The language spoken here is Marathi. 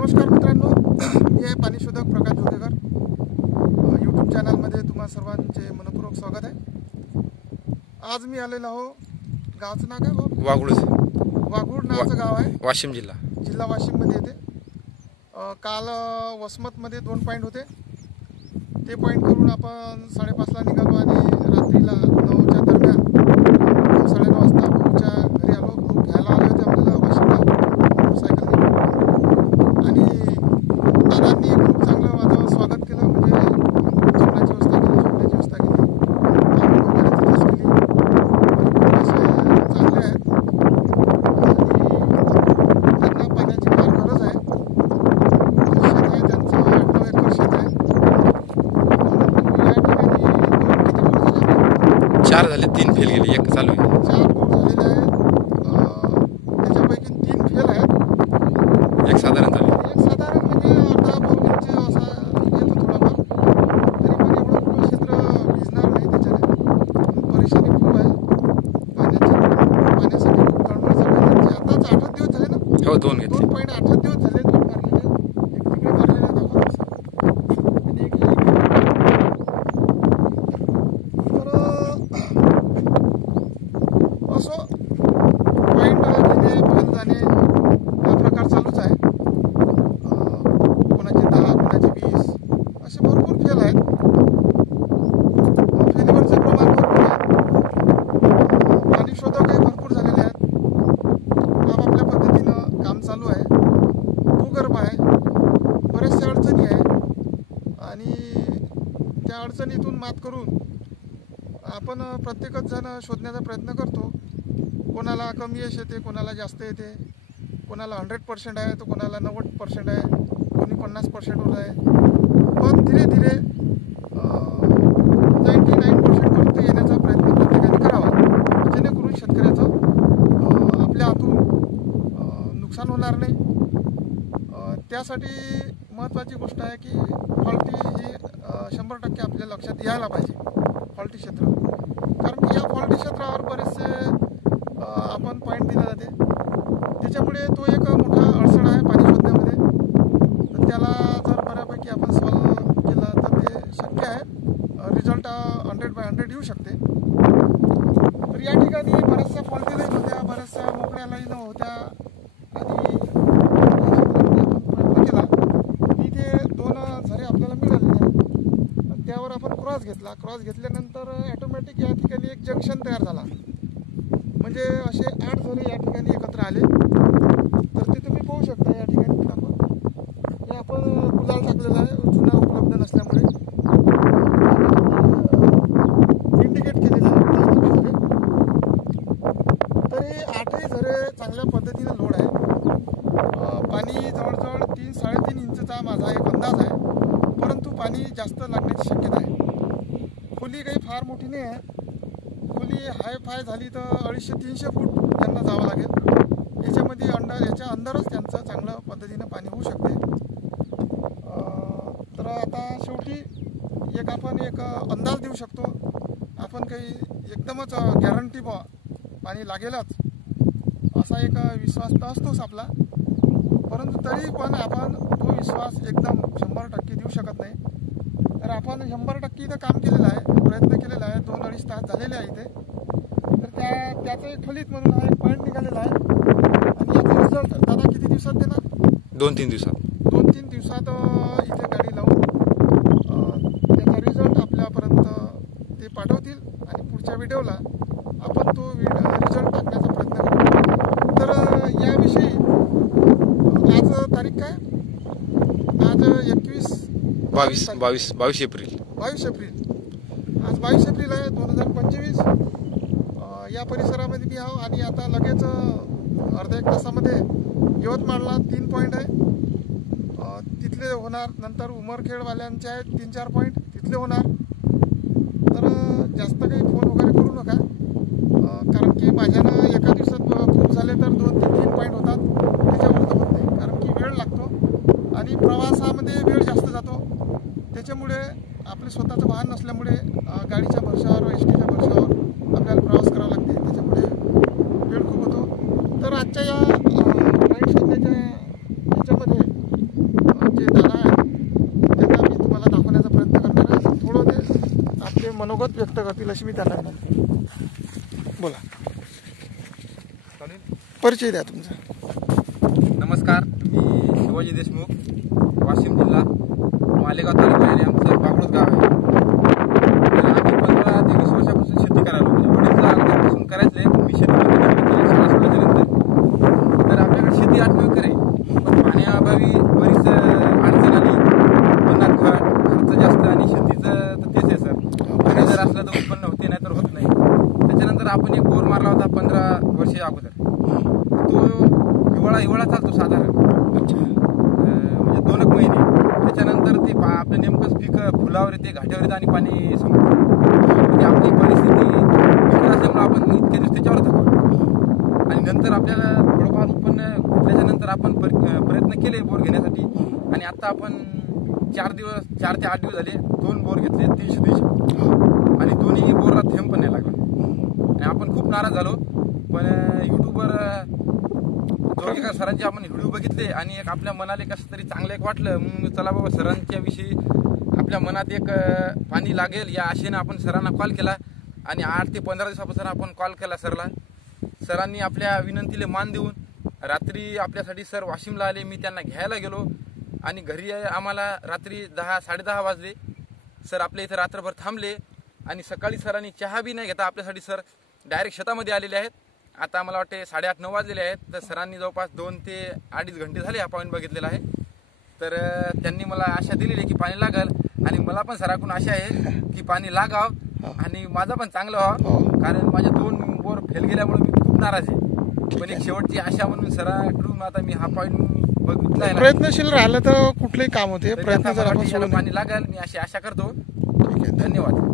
नमस्कार मित्रांनो, मी आहे पाणी शोधक प्रकाश जोगेकर. यूट्यूब चॅनलमध्ये तुम्हा सर्वांचे मनपूर्वक स्वागत आहे. आज मी आलेलो आहो. गावाचं नाव काय भाऊ? वाघूड नावाचं गाव आहे. वाशिम जिल्हा वाशिममध्ये येते. काल वसमतमध्ये 2 पॉईंट होते. ते पॉईंट करून आपण 5:30ला निघालो आणि रात्रीला 9च्या दरम्यान 9:30 वाजता भाऊच्या घरी आलो. भाऊ घ्यायला आले होते आपल्याला वाशिमला मोटरसायकलने. आणि दादांनी खूप चांगलं माझं स्वागत केलं. म्हणजे जेवणाची व्यवस्था केली, झोपण्याची व्यवस्था केली, आंघोळ वगैरे तिथेच केली. खूप असे चांगले आहेत आणि त्यांना पाण्याची फार गरज आहे. शेत आहे त्यांचं, 8-9 एकर शेत आहे. चार झाले, 3 फेल गेले, 1 चालू आहे. 4 बोर झालेले आहेत. त्याच्यापैकी 3 फेल आहेत. 1 साधारण चालू आहे. एक साधारण म्हणजे अर्धा बोरचे असा येतो थोडाफार. तरी पण एवढं मोठं क्षेत्र भिजणार नाही त्याच्याने. परेशानी खूप आहे पाण्यासाठी खूप तळमळ चालू आहे त्यांची. आताच 8 दिवस झाले ना. हो, 2 घेतले. 2.8 दिवस झाले. 2 मारलेले, एक तिकडे मारलेले आणि एक असो पॉईंट घेणे, फेल जाणे हा प्रकार चालूच आहे. कोणाचे 10, कोणाचे 20 असे भरपूर फेल आहेत. फेलीवरचे प्रमाण भरपूर आहे. पाणी शोधकही भरपूर झालेले आहेत. आपापल्या पद्धतीनं काम चालू आहे. भूगर्भ आहे, बऱ्याचशा अडचणी आहे आणि त्या अडचणीतून मात करून आपण प्रत्येकच जण शोधण्याचा प्रयत्न करतो. कोणाला कमी यश येते, कोणाला जास्त येते, कोणाला 100% आहे तर कोणाला 90% आहे, कोणी 50%वर आहे. पण धीरे धीरे 99% पर्यंत येण्याचा प्रयत्न प्रत्येकाने करावा, जेणेकरून शेतकऱ्याचं आपल्या हातून नुकसान होणार नाही. त्यासाठी महत्त्वाची गोष्ट आहे की फॉल्टी ही 100% आपल्या लक्षात यायला पाहिजे. फॉल्टी क्षेत्र, कारण की या फॉल्टी क्षेत्रावर बरेचसे आपण पॉईंट दिले जाते. त्याच्यामुळे तो एक मोठा अडचण आहे पाणी शोधण्यामध्ये. तर त्याला जर बऱ्यापैकी आपण सॉल्व केलं तर ते शक्य आहे. रिझल्ट 100/100 येऊ शकते. तर या ठिकाणी बऱ्याचशा फॉल्टी लाईन होत्या, बऱ्याचशा मोकळ्या लाईन होत्या आणि प्रयत्न केला की ते 2 झरे आपल्याला मिळाले. त्यावर आपण क्रॉस घेतला. क्रॉस घेतल्यानंतर ॲटोमॅटिक या ठिकाणी एक जंक्शन तयार झाला. म्हणजे असे 8 झरे या ठिकाणी एकत्र आले. तर ते तुम्ही पाहू शकता या ठिकाणी. हे आपण गुलाल टाकलेला आहे, चुना उपलब्ध नसल्यामुळे इंडिकेट केलेलं आहे. तर हे 8ही झरे चांगल्या पद्धतीने लोड आहे. पाणी जवळजवळ 3-3.5 इंचचा माझा एक अंदाज आहे, परंतु पाणी जास्त लागण्याची शक्यता आहे. खोली काही फार मोठी नाही आहे. खोली हाय फाय झाली तर 250-300 फूट त्यांना जावं लागेल. याच्यामध्ये याच्या अंदरच त्यांचं चांगल्या पद्धतीनं पाणी होऊ शकते. तर आता शेवटी आपण एक अंदाज देऊ शकतो. आपण काही एकदमच गॅरंटी पाणी लागेलच असा एक विश्वास तर असतोच आपला, परंतु तरी पण आपण तो विश्वास एकदम 100% देऊ शकत नाही. तर आपण 100% इथं काम केलेलं आहे, प्रयत्न केलेला आहे. 2-2.5 तास झालेले आहे इथे. तर त्याचं एक फलित म्हणून हा एक पॉईंट निघालेला आहे. आणि याचा रिझल्ट दादा किती दिवसात देणार? 2-3 दिवसात. 2-3 दिवसात इथे गाडी लावून त्याचा रिझल्ट आपल्यापर्यंत ते पाठवतील आणि पुढच्या व्हिडिओला आपण तो रिझल्ट टाकण्याचा प्रयत्न करू. तर याविषयी आज तारीख काय? आज 22 एप्रिल. 22 एप्रिल. आज 22 एप्रिल आहे 2025. या परिसरामध्ये मी आहो आणि आता लगेच अर्ध्या 1 तासामध्ये यवतमाळला 3 पॉईंट आहे, तिथले होणार. नंतर उमरखेडवाल्यांचे आहेत 3-4 पॉईंट, तिथले होणार. तर जास्त काही फोन वगैरे करू नका, कारण की माझ्यानं एका दिवसात खूप झाले तर 2-3 पॉईंट होतात. त्याच्यावर तर होत नाही, कारण की वेळ लागतो आणि प्रवासामध्ये वेळ जास्त जातो. त्याच्यामुळे आपले स्वतःचं वाहन नसल्यामुळे गाडीच्या भरशावर, एसटीच्या भरशावर आपल्याला प्रवास करावा लागते. त्याच्यामुळे वेळ खूप होतो. तर आजच्या या पॉईंट शोधण्याच्या याच्यामध्ये मनोगत व्यक्त करतील अशी मी त्यांना विनंती करतो. बोला, परिचय द्या तुमचा. नमस्कार, मी शिवाजी देशमुख, वाशिम जिल्हा, मालेगाव तालुका आणि आमचं बागडोद गाव आहे. तर आम्ही 15 ते 20 वर्षापासून शेती करायला, म्हणजे वडील अगोदरपासून करायचले. मी शेती शाळा सोडल्यानंतर. तर आपल्याकडे शेती 8 एकर आहे, पण पाण्याअभावी बरीच अडचण आली. पुन्हा खर्च जास्त आणि शेतीचं तर तेच आहे सर. पाणी जर असलं तर उत्पन्न होते, नाही तर होत नाही. त्याच्यानंतर आपण एक बोर मारला होता 15 वर्षे अगोदर. तो हिवाळा चालतो साधारण, म्हणजे 2 महिने. त्याच्यानंतर ते आपलं नेमकंच पीक फुलावर येते, घाट्यावर येते आणि पाणी संपतं. म्हणजे आपली परिस्थिती असल्यामुळे आपण इतके दिवस त्याच्यावर थकवतो. आणि नंतर आपल्याला थोडंफार उत्पन्न घेतल्याच्यानंतर आपण प्रयत्न केले बोर घेण्यासाठी. आणि आता आपण 4 ते 8 दिवस झाले 2 बोर घेतले 300. आणि दोन्ही बोरला थेंब पण नाही लागला. आणि आपण खूप नाराज झालो. पण युट्यूबवर जोरगेकर सरांचे आपण व्हिडिओ बघितले आणि एक आपल्या मनाला कसं तरी चांगलं एक वाटलं. मग चला बाबा, सरांच्या विषयी आपल्या मनात एक पाणी लागेल या आशेनं आपण सरांना कॉल केला. आणि 8 ते 15 दिवसापासून आपण कॉल केला सरला. सरांनी आपल्या विनंतीला मान देऊन रात्री आपल्यासाठी सर वाशिमला आले. मी त्यांना घ्यायला गेलो आणि घरी आम्हाला रात्री 10-10:30 वाजले. सर आपल्या इथं रात्रभर थांबले आणि सकाळी सरांनी चहा बी नाही घेता आपल्यासाठी सर डायरेक्ट शेतामध्ये आलेले आहेत. आता मला वाटते 8:30-9 वाजलेले आहेत. तर सरांनी जवळपास 2 ते 2.5 घंटे झाले हा पॉईंट बघितलेला आहे. तर त्यांनी मला आशा दिलेली की पाणी लागल. आणि मला पण सराकडून आशा आहे की पाणी लागाव आणि माझं पण चांगलं व्हावं. कारण माझे 2 बोर फेल गेल्यामुळे मी खूप नाराज आहे. पण एक शेवटची आशा म्हणून सराकडून आता मी हा पॉईंट बघितला आहे. प्रयत्नशील राहिलं तर कुठलंही काम होते. प्रयत्न जर आपण पाणी लागेल मी अशी आशा करतो. ठीक आहे, धन्यवाद.